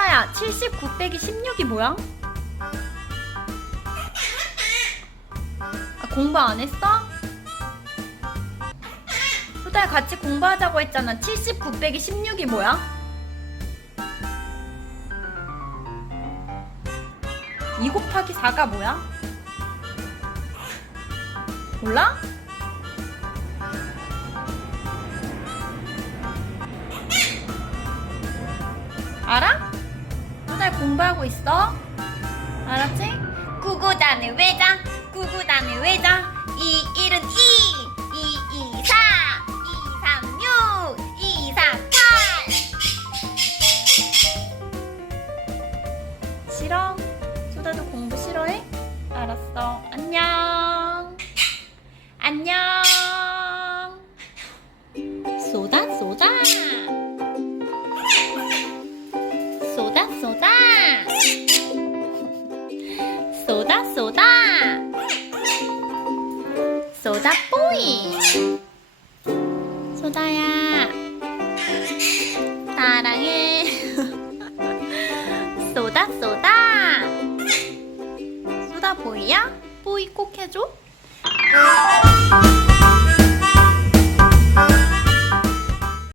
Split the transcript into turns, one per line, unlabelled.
소다야 79 빼기 16이 뭐야? 아, 공부 안 했어? 소다야 같이 공부하자고 했잖아 79 빼기 16이 뭐야? 이 곱하기 4가 뭐야? 몰라? 알아? 소달 공부하고 있어? 알았지? 구구단의 외장, 구구단의 외장. 이 일은 이, 이, 이, 사, 이, 삼, 육, 이, 사, 팔. 싫어? 소다도 공부 싫어해? 알았어. 안녕. 안녕. 소다 뽀이 소다야. 사랑해. 소다 소다 소다 보이야? 뽀이 꼭 해줘